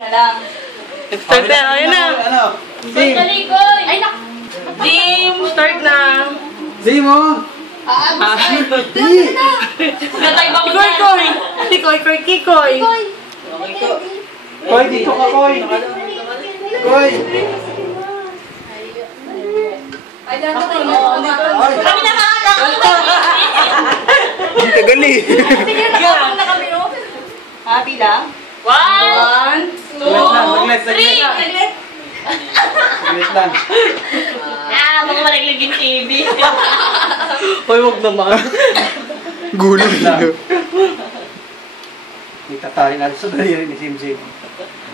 Start na, ayun na. Ano? Zim. Ay, nak. Zim, start na. Zim mo. Kikoy. Koy, dito ka, Koy. Koy. Kami nakakatawa. Ang tagal eh. Sige, nakakatawa na kami, no? Happy lang. 1, 2, 3. Saglit lang. Mga malaglag yung TV. Hoy, wag naman. Gulo lang. Itatali natin sa daliri ni Sim.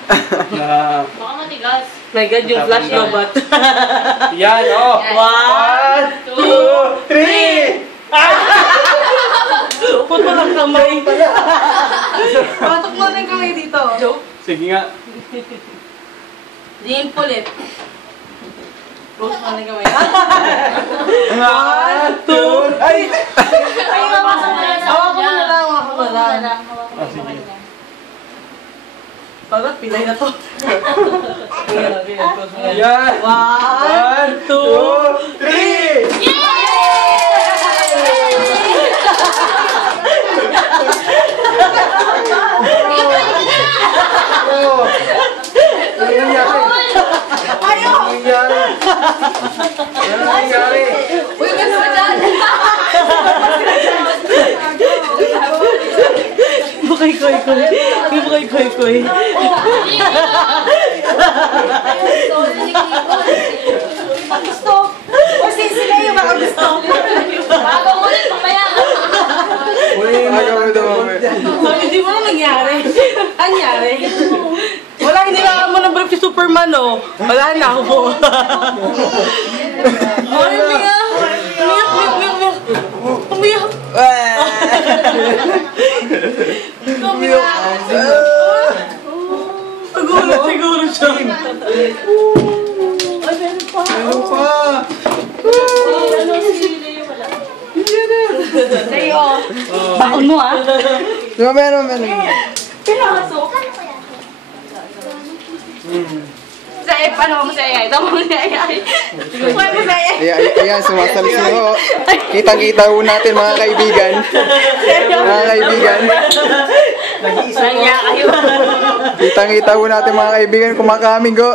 Baka matigas. My God, yung flash robot. Yan, oh. 1, 2, 3! Upot mo lang kamay. Patok mo lang kamay dito. Joke? Sige nga. Zim, pulit. Close mo lang kamay. 1, 2, ay! Ay, mapasok mo lang sa Awa ko na lang, awa ko na lang. Oh, sige. Parang pilay na to. Yan! 1, 2, 3! Oh! Ano nangyari? Ano nangyari? Ano nangyari? Uy, gano'n ba dyan? Bukay koy. Gusto. O sila yung mga gusto. Bago ulit, mamaya. Ayaw mo daw mamaya. Hindi mo na nangyari. Anyari? Wala, hindi lang mo ng brief si Superman, oh. Wala na ako. Ay, umiyak. Umiyak. Nagulat siguro siya. Ano pa? Sa'yo. Baon mo, ah. Meron. Pinasok. Sa paano mo sa AI? Tama mo sa AI. Huwag mo sa AI. Ayan, sumasalis mo. Kitang-kita ho natin mga kaibigan. Nag-iisa ko. Kaya kayo. Kitang-kita ho natin mga kaibigan kumakamigo.